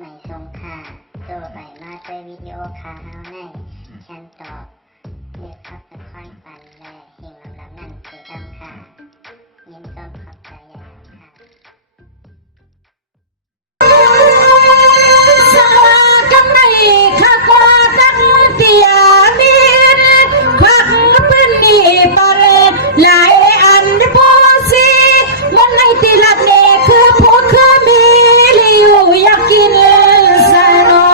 ไม่ทรงค่าตัวใบมาด้วยวิดีโอคาเฮาในฉันตอบเลือกขับเป็นค่อยปันและเฮงลำนั่นคือดำค่ะยินต้นขอบใจใหญ่ค่ะสากันในข้ากว่าตั้งเตียนินควักเป็นดีบาเลหลายอันโพสีมันในตีลักเนคือผู้คือมีลิวอยากกินสนอ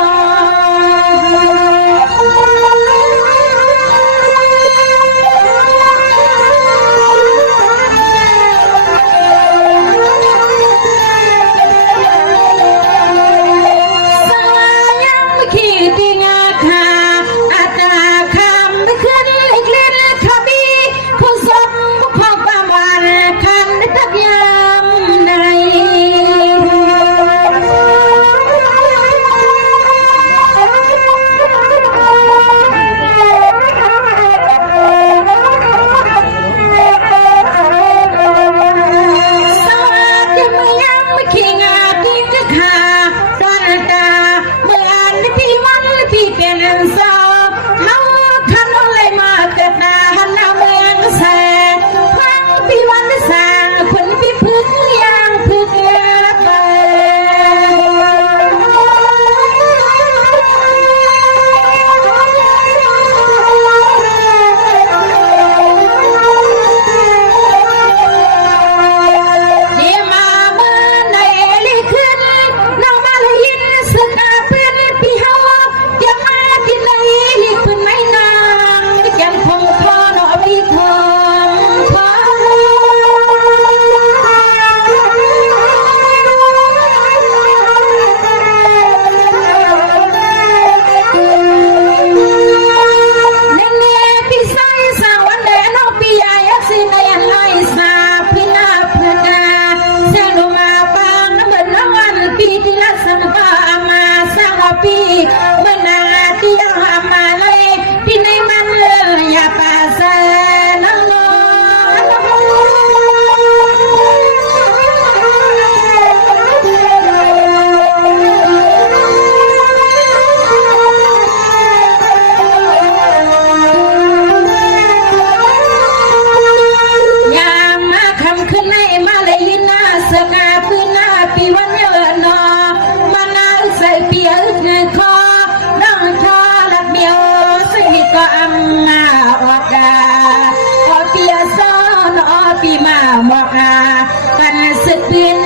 กันสึกบิน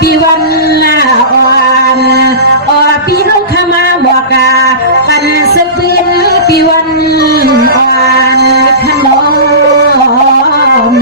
ปีวันละอ่อนปีลูกขมาบอกกันสึกบินปีวันอ่อนขนม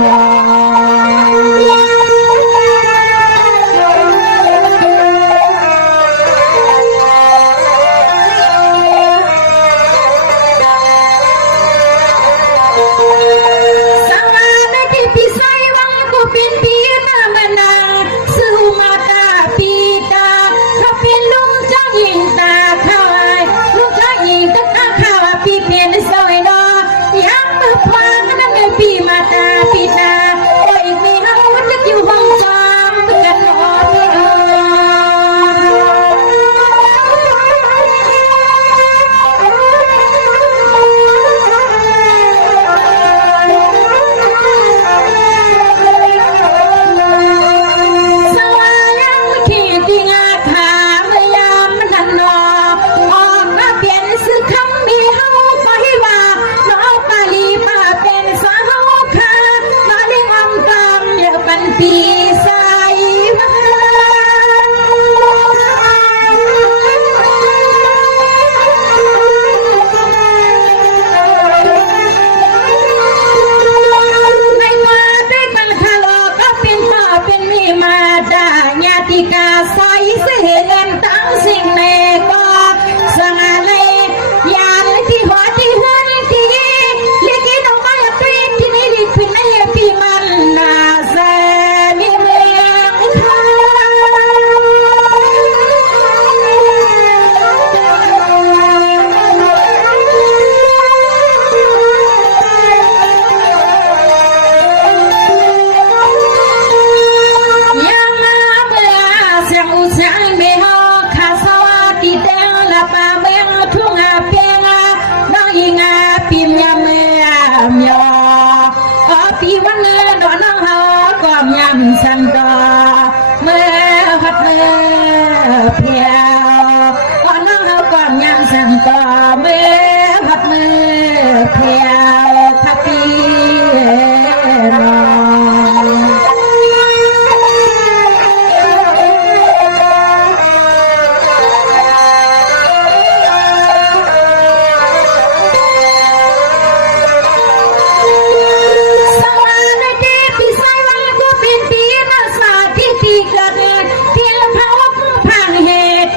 เสียงอุเสียงเมฮอคาสวา มือเพียวก่อนน้องเอาก่อนยังสั่งต่อมือหัดมือเพียวทักทีนอนที่เกิดที่ละพบพังเหตุ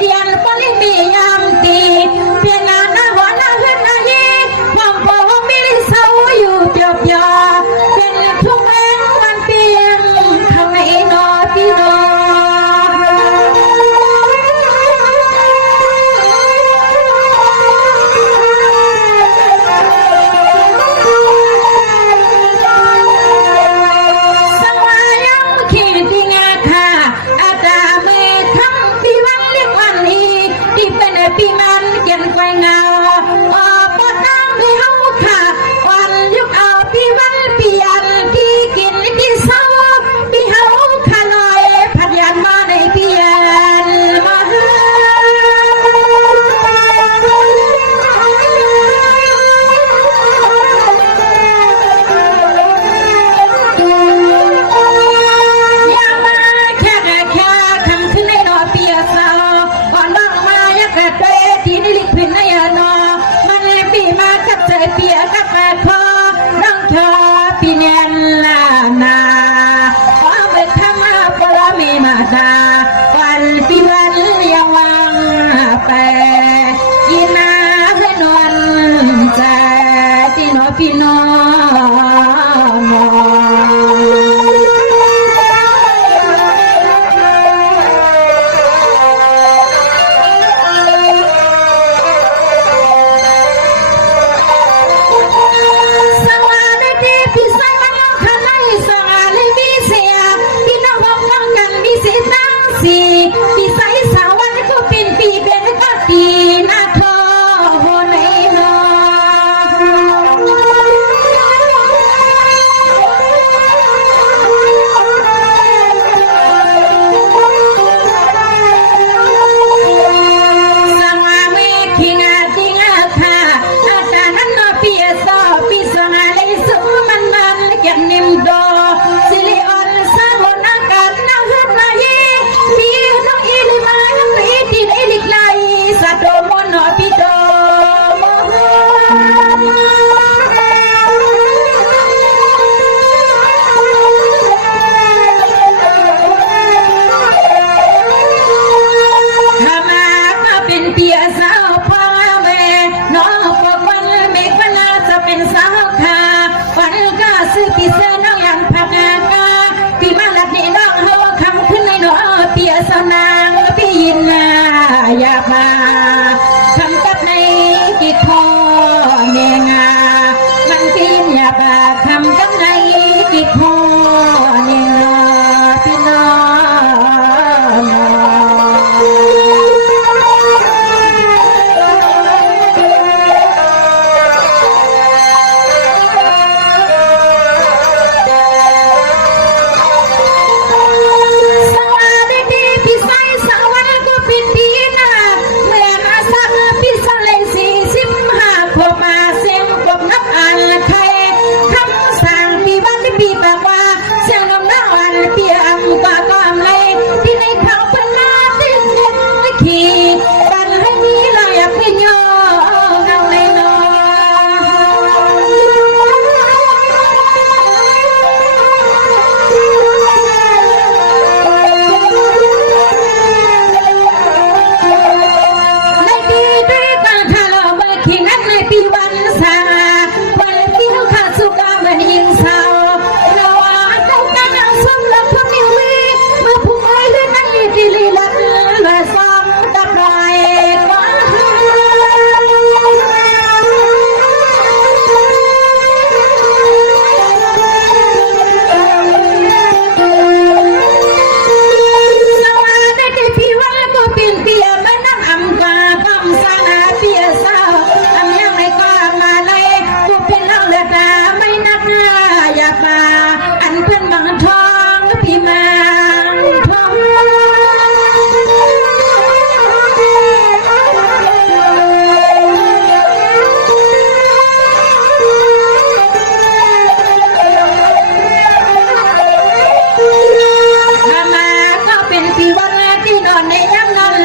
ที่นอนในย่ำนอน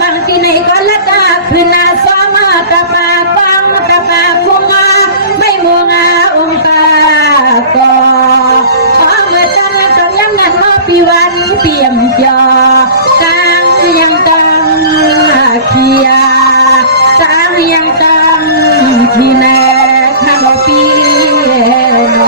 บางที่ในก็ละตาคืนนาซ้อมตะปาฟังตะปาคุงไม่มัวงาองค์ตาก็ขอเมื่อตั้งตอนย่ำนั้นปีวันเปี่ยมจอกลางยังตังเขียกลางยังตังที่แน่ข้าปีน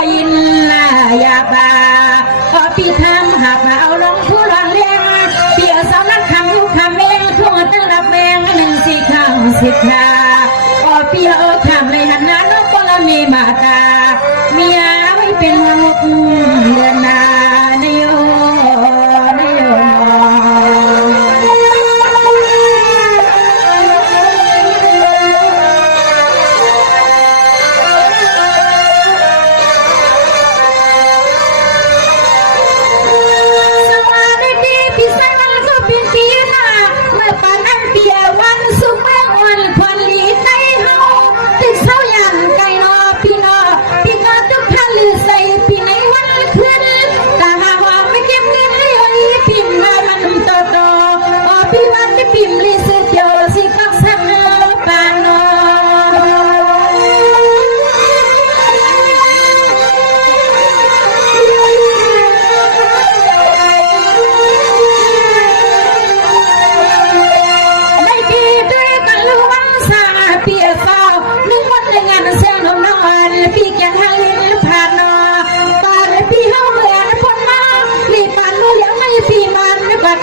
อยินลายาบาพอพี่ทำหาเอาลงผู้หลังเลี้ยงเปียสาวนักคำลูกคำเองทั่วตั้งรับแมงหนึ่งสี่คำสิบคาพอพี่เอาทำในหันนั้นก็ละมีมาตาเมียไม่เป็นลูกเดือนนาในโยในโย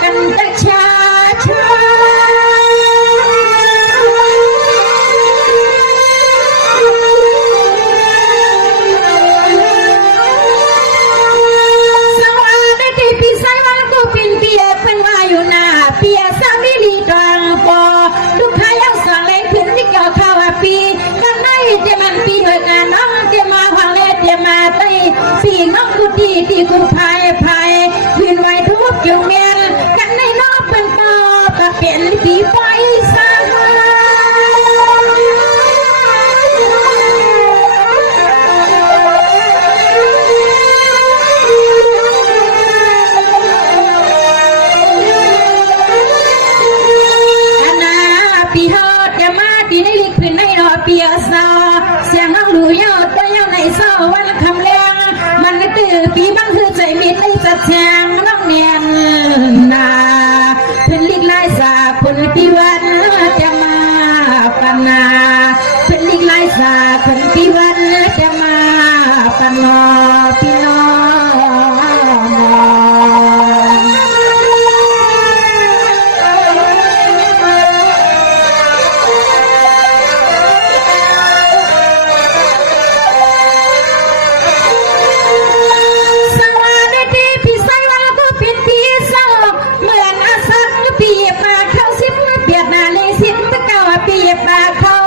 กันแต่ชาชาสวัสดีพี่สายวันก็เป็นเปียเป็นว่าอยู่หน้าเปียสามีลีกลางปอลูกค้ายังสั่งเลยพื้นที่เกี่ยวข้าวปีกันได้เจมันปีหน่วยงานน้องเจมาหวังเล่เจมาไต้ปีน้องกูดีที่กูพายวินไว้ทุกจุดเมียนกันในนอกเป็นต่อตะเกียนปีไฟสาปีฮอดจะมาดีในลิขิตในรอเปียสาเสียงน้องดูยอดตัวยอดในเศร้าวันคำแรงมันตื่นปีบังคือใจมีในจัดแจงน้องเนียนนาเป็นลิกลายสาคนปีวันจะมาปันนาเป็นลิกลายสาคนปีวันจะมาปันนอพี่น้องปลาเขา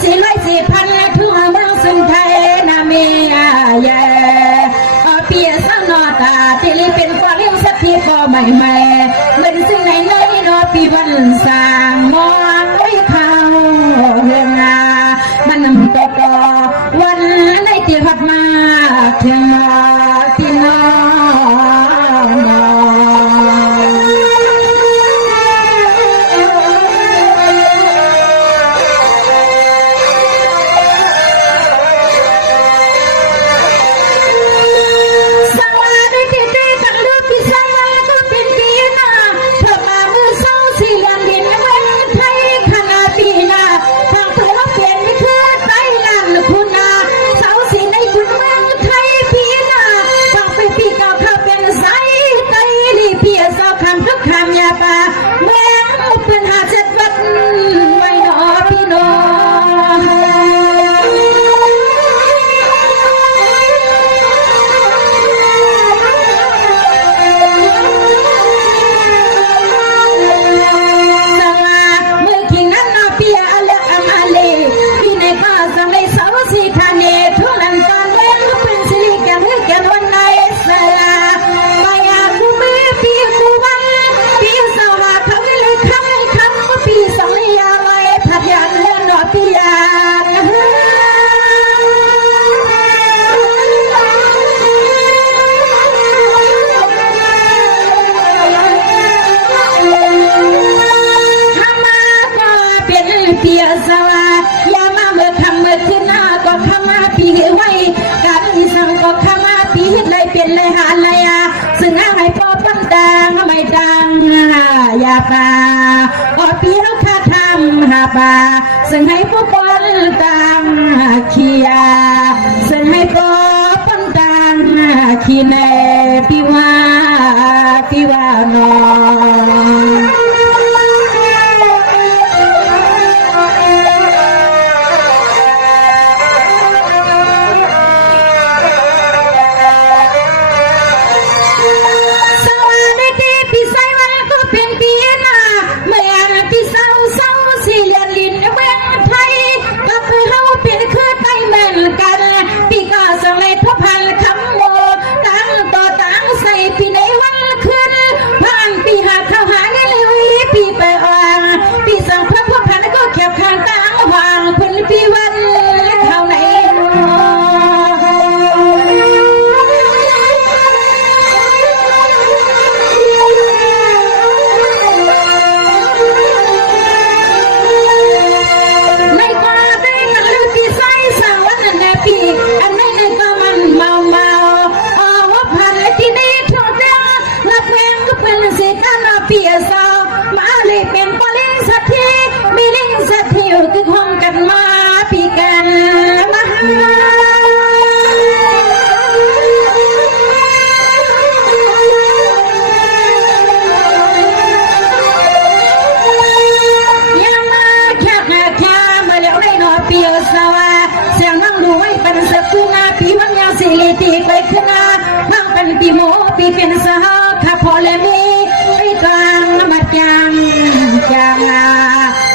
สี่ร้อยสี่พันทั่วเมืองสุนไทยนาเมียแย่เปียสนอตาติลิเป็นกว่าเลี้ยงสักทีก็ไม่เหมือนสิ่งไหนเลยนอปีวันสร้างมองไว้เขาเรื่องนามันนำต่อวันในที่พัดมาถึงที่นอนซึ่งให้พวกปนต่างเขียซึ่งให้พวกปนต่างขีในปีว่านอปีเป็นสาวข้าพอและมีไอ้กลางมาจัง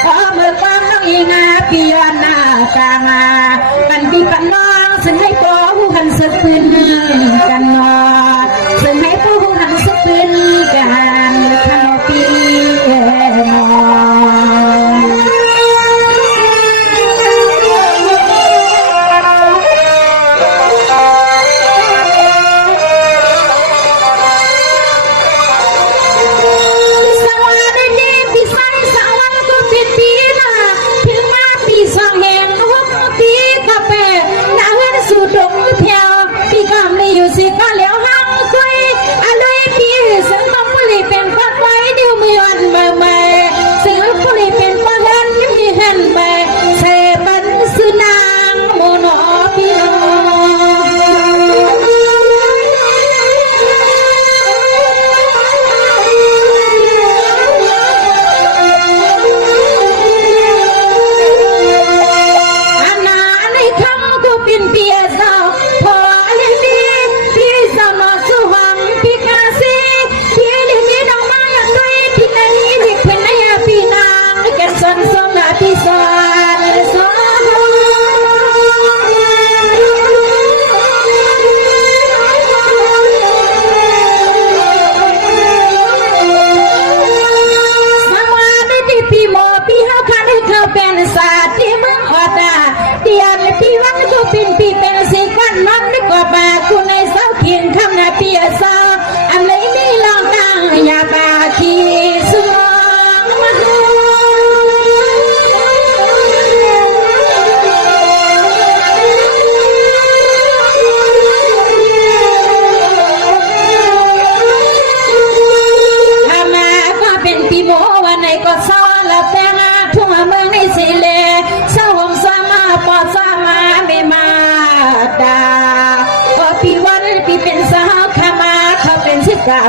พอเมื่อความน้องอีงาปีวันหน้ากางกันปีปันน้องซึ่งให้พ่อผู้หันสึกปืนกันนอซึ่งให้พ่อผู้หันสึกปืนกันขนมปีนอ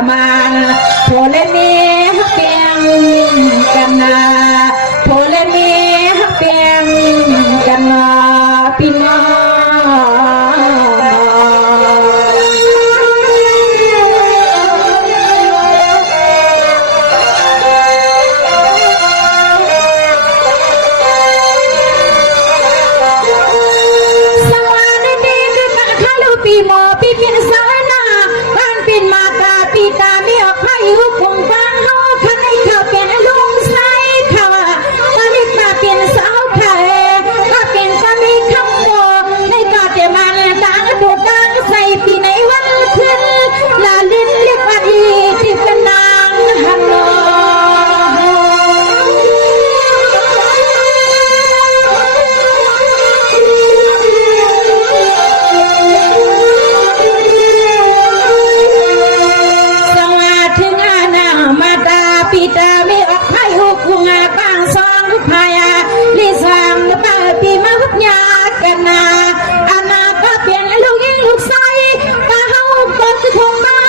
มันโพเลเมีเปียงกันนาโพเลเมีเปียงกันนาพี่น้องปีหมอปีเป็นสายหน้าบ้านเป็นมากาปีตาไม่ออกให้หุบคงฟังเขาข้าให้เขาเป็นลุงไซเขาตอนนี้มาเป็นสาวไข่ก็เป็นตอนนี้คำโมในกอดเดี๋ยวมันต่างบุกต่างใส่ปีไหนวันขึ้นลาลิ้นเรียกว่าอีที่เป็นนางฮันโนปีตาไม่ออกไผ่หุกงาบางซองหุบพายาลิสังป้าปีมาหุบยากันนาอานาก็เปลี่ยนลูกยิ่งลูกไส้ตาเฮาก็จะคงมา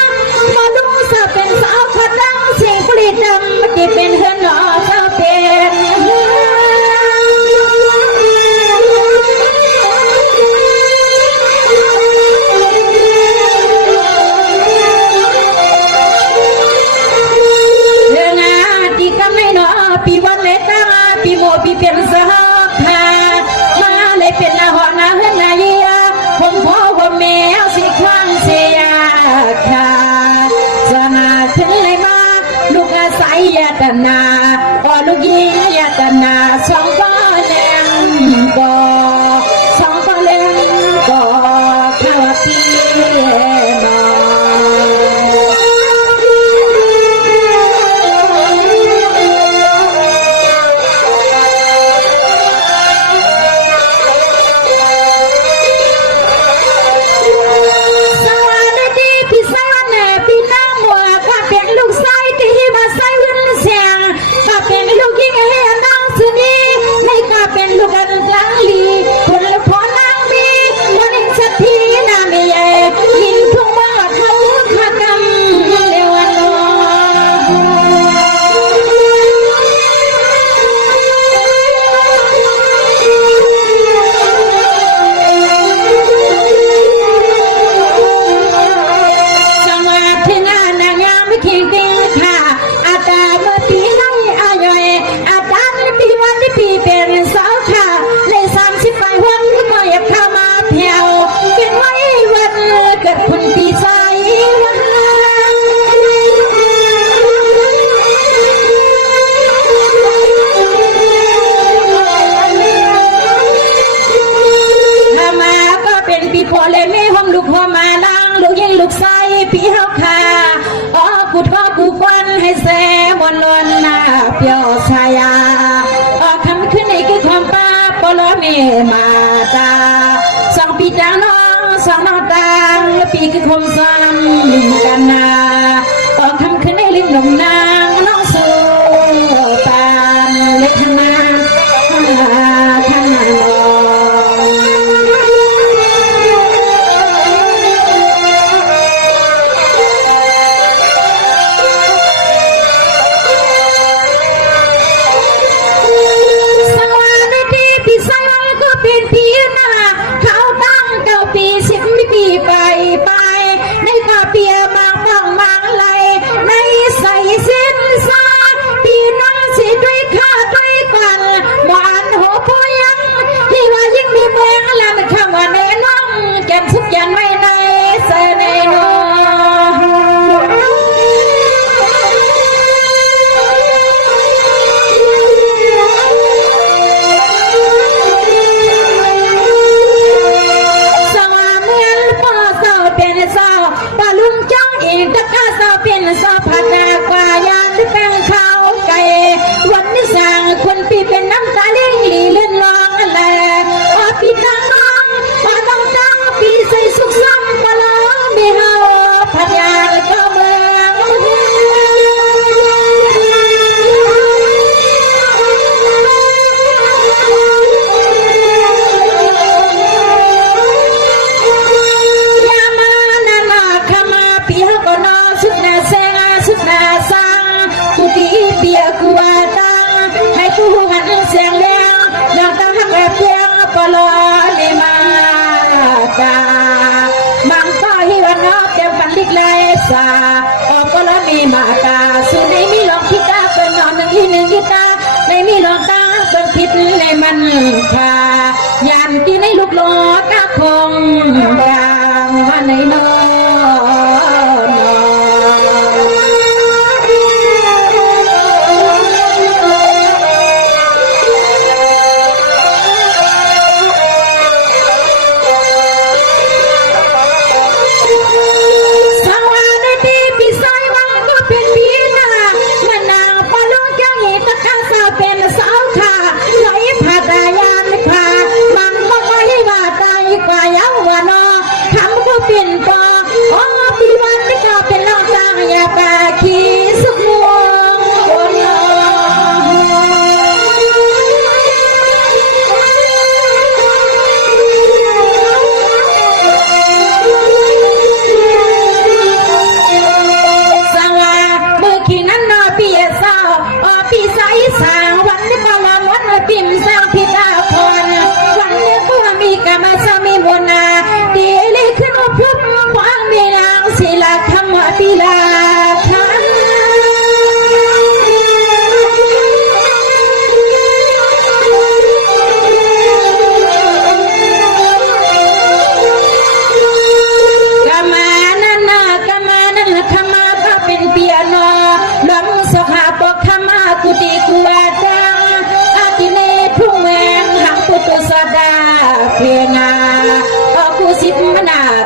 มาดูสาวเป็นสาวพัดดังเสียงผลิตดำที่เป็นเฮือนหล่อสาวเป็นปีวันเล็กตาปีโมปีเป็นสาวขามาเลยเป็นละหอนาเฮือนนายาผมพ่อผมแม่สิคว้างเสียขาจะมาถึงเลยมาลูกอาศัยยาตนาพอลูกยิงยาตนาสองก็แรงก็สองก็แรงก็ข้าวปีมาเป็นลูกอันลังลีคนละพอนางมีวันนี้สักทีนามีเอยินทุ่งมาเขาขากำเลวันนจังหวะที่งานนางงามไม่คิดดีค่ะอาตาเมื่อปีไหนอายอยอาตาปีวันที่ปีเป็นสาวค่ะเลย30ไปวันที่ก็อยากเข้ามาเที่ยวเป็นไว้วันเกิดคนปีใจวันถ้ามาก็เป็นปีพอเลยไม่ห้องลูกพอมาล้างลูกยิ่งลูกไส้ปีเฮาค่ะอ๋อกูท้อกูควันให้แซ่บนล้นหน้าเปียวชายาออกคำขึ้นในคือความป้าปลอเมมาตาสองปีจางน้องสองน้องตางและปีคือคมซ้ำกันนาออกคำขึ้นในลิ้นหนุ่มนางน้องสู้ตามเล็กขนาดขนาดเป็นปีนาเขาตั้งเก้าปี10 ปีไปในกาเปียบางบางไรในใส่เสีย มากาสุในมีลองคิดตาเป็นนอนหนึ่งที่หนึ่งคิดตาในมีลองตาเป็นคิดในมันคายานที่ในลูกหลอตาคงกลางวันในนอน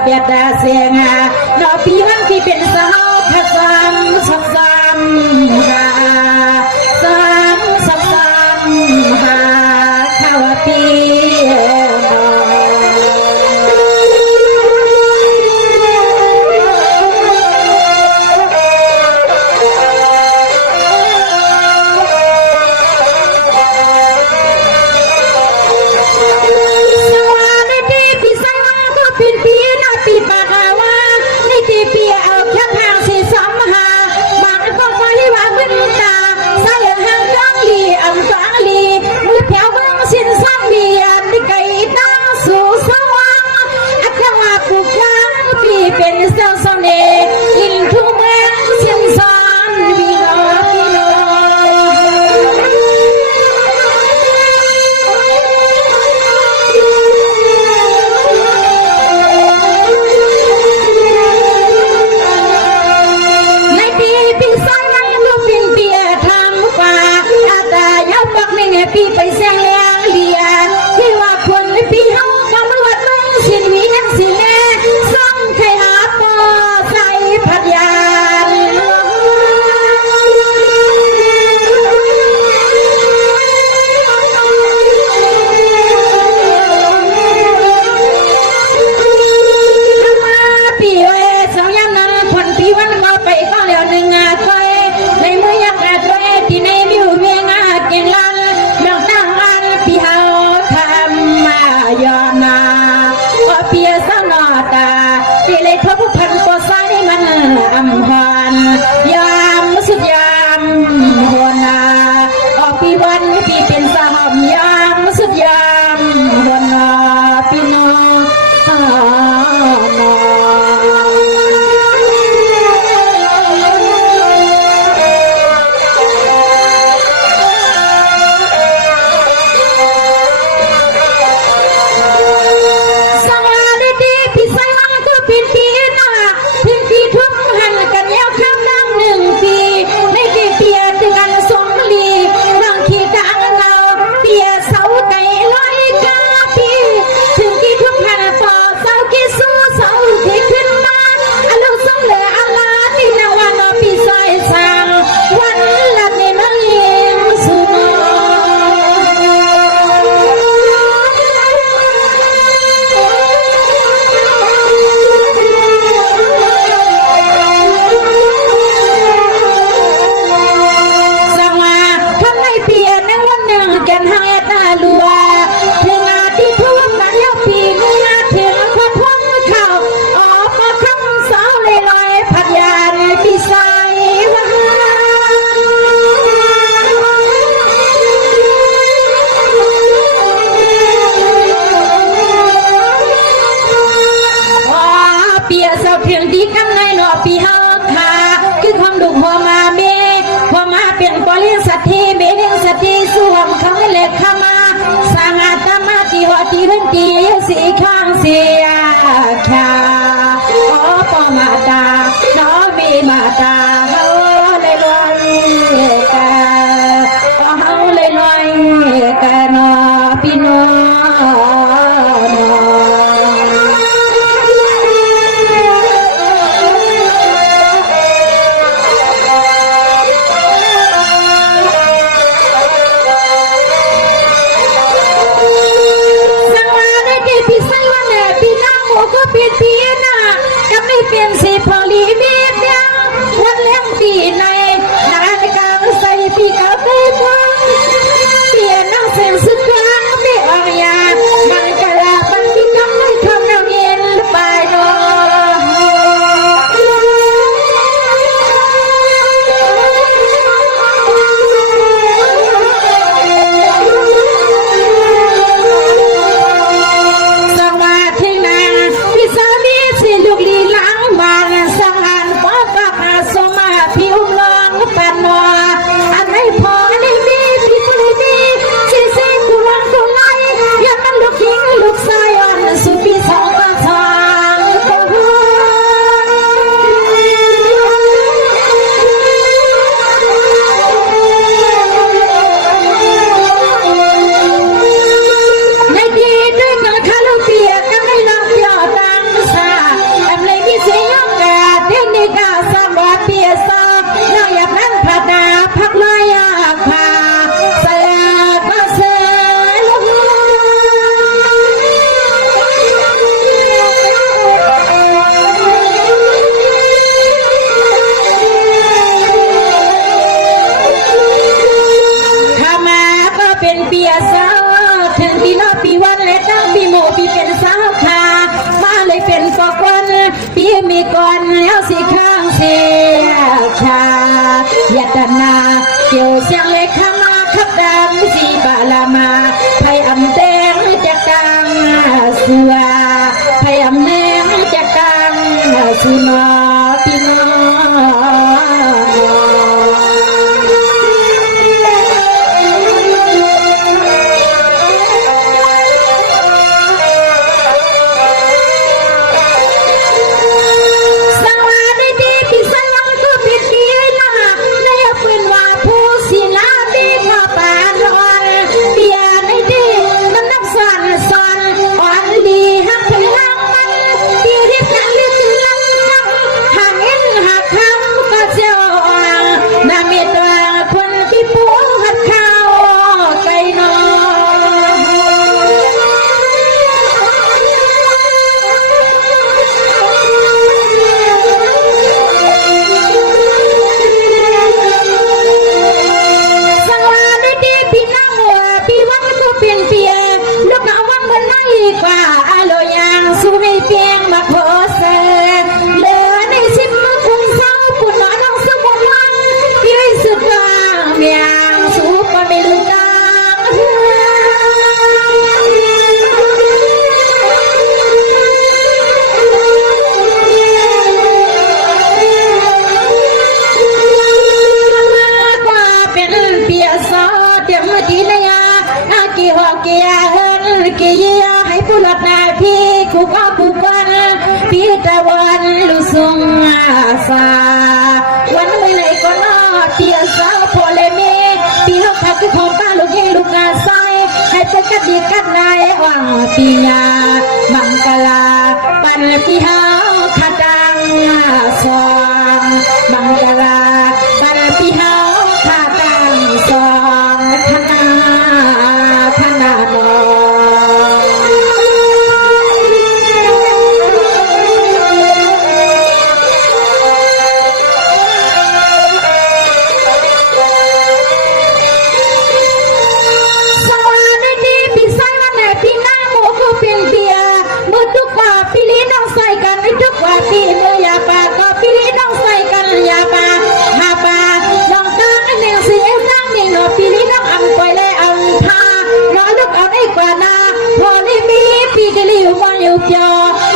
เบียดาเสียงนอปีวันที่เป็นสาวขสามสักสามหาสามสักสามหาข้าวปีปีไปแซงเลี้ยงเลียที่ว่าคนพี่เฮาตำรวจมึงสินวียังสิแน่ส่งใครหาปอใส่พัดยานมาปีเว้สาวยามนั้นคนพี่วันก็ไปก็แล้วหนึ่งไปในเมื่อยังอาจไว้ที่ในมิวเวียงอาจเก่งลันพี่เฮาทำมายอมนาว่าเปียสนอตาที่เลยทบพันตัวใส่มันอำพรยามสุดยามหัวนาออกปีวันที่เป็นสหมยามสุดยามหัวนาพี่น้องป ขมาสางาตมาติวติเรนตีสีข้างเสียชาโอปมาตาโนมีมาตาเฮาเลยลอยกาเฮาเลยลอยกาโนพี่น้องเปลี่ยนปีน่ะจะไม่เปลี่ยนสีพอลีเมียยังวันเลี้ยงตีในนาฬิกาใส่ปีกาเฟ่เปลี่ยนนั่งเส้นสุดกลางไม่ออกยามันกะลาบันที่กำไม่ทำน้ำเย็นไปโนมีก่อนแล้วสิข้างเสียชาญาตนาเกี่ยวเสียงเล็กข้ามาขับดำสีบาลามาไพอำแดงจะกังเสือไพอำแดงจะกังสุนอพี่น้องวันไม่ไหนก็นอเตียสาวพอเลยมีปีห้องพักคือของป้าลูกยิ่งลูกนาไซให้เป็นกัดดีกัดนายหวังปียามังกลาปันปีหาขดังสองมังกลาปันปีหาขดังสองขนาโน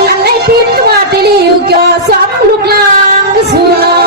อันไหนพิษว่าติลิวเกี่ยวสองลูกลางสุนอ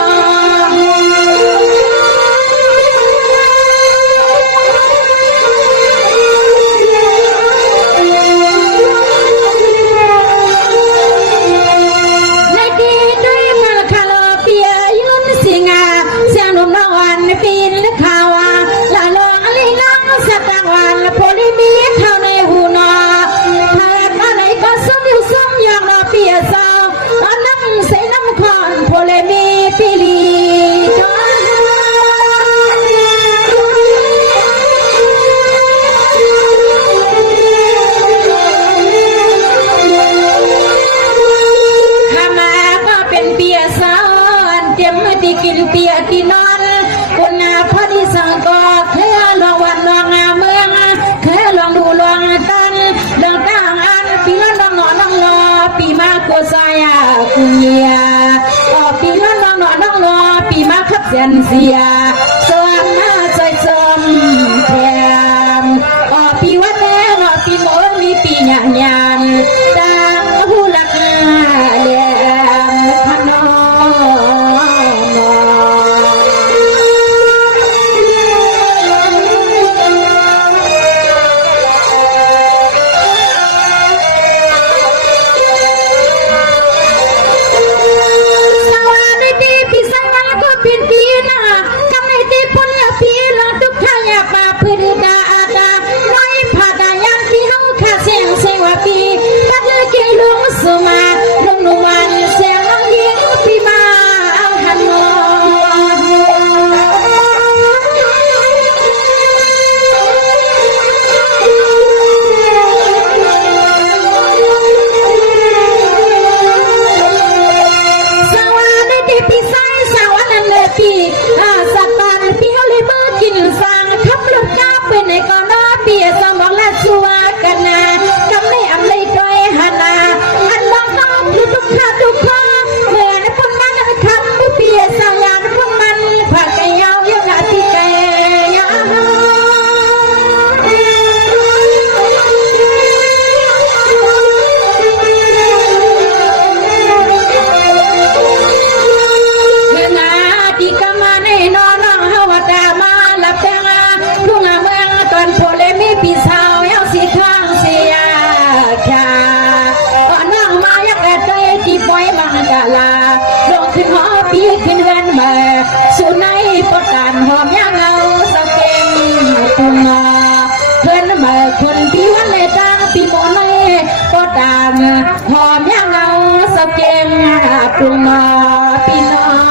saya kuniaปีละน้องหนอน้องหนอปีมาขับเสียนเสียสวรรค์มาใจจมแถมปีวัดแน่ปีโมมีปีหยาหยานดังหูลักเลี้ยมขนสุนัยปดการหอมย่างเอาสเก่งตุงเพื่อนมาคนพี่วันเลยจ้าพี่โมเลยปดการหอมย่างเอาสเก่งตุงพี่น้อง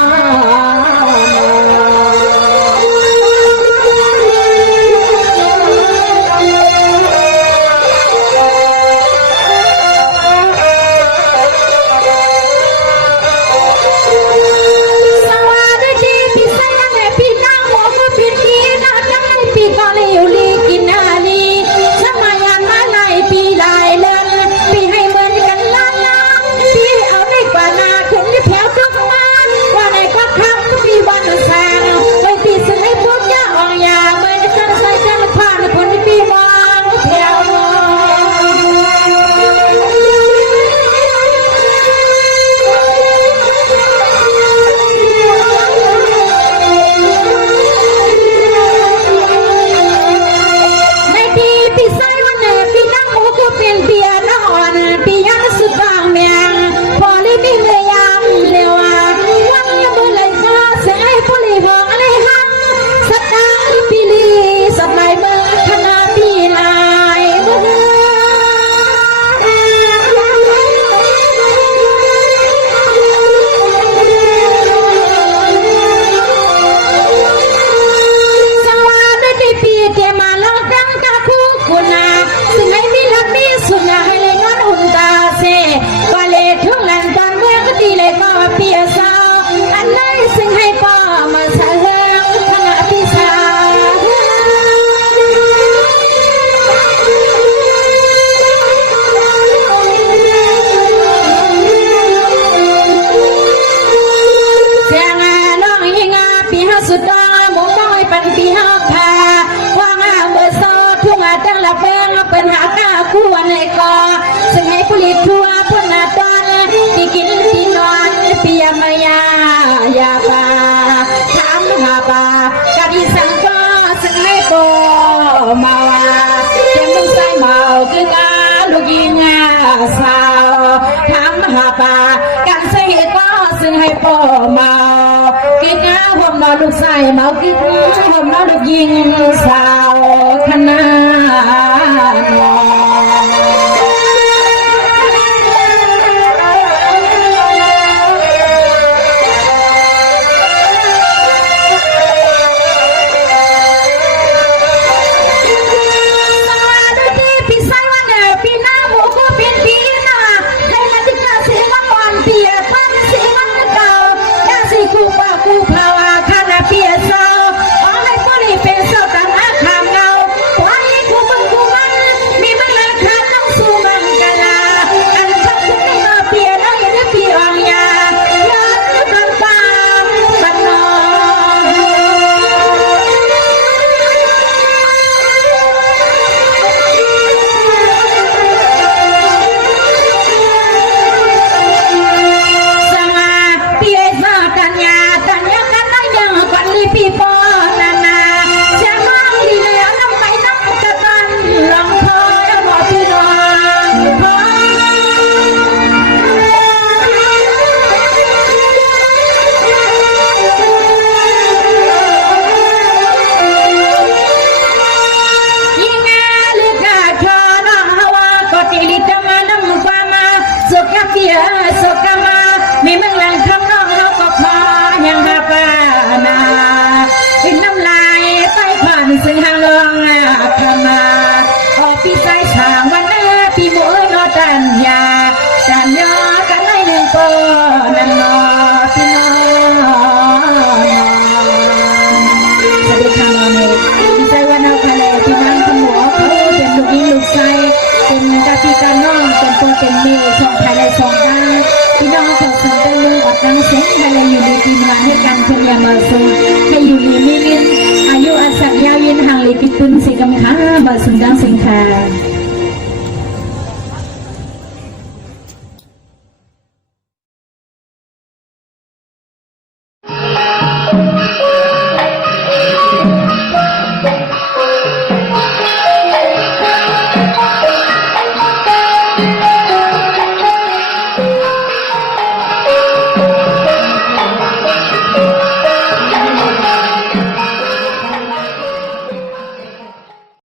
เป็นหาก้าคู่วันเลยก็ซึ่งให้ผลิตทั่วพุ่นนาตอนที่กินที่นอนเปียมายายาปาถามหาปากะดิสังก็ซึ่งให้โกมาวาเจ้ามึงใส่เมาคือกาลูกยิงสาวถามหาปากันใส่ก็ซึ่งให้โกเมาคือกาผมนอนลูกใส่เมาคือกาผมนอนลูกยิงสาวคณะมี สียสุกมามีเมืองหลังคำน้องเขาก็พอยังหาปานาเป็นน้ำลายใต้ผ่านซึ่งหางลองขมาออกพี่สายสางวันหน้าพี่หมูนอตันยาจันยอกันได้หนึ่งปอนันนอพี่น้องสวัสดีค่ะน้องเมย์ดีใจวันเอาคะแนนพี่น้องทั้งหัวเขาเป็นลูกนี้ลูกชายเป็นกาพี่การน้องเป็นตัวเป็นเมย์ช่องไทยและช่องด้านพี่น้องขอเสริมได้เลยอดนั่งเสียงให้เลยอยู่ในทีมงานให้กันเพื่อมาสู่ให้อยู่ในมีเงินอายุอาศัยยาวยืนห่างเลยติดตุนสิกำค้าบาสุนดังสิงคา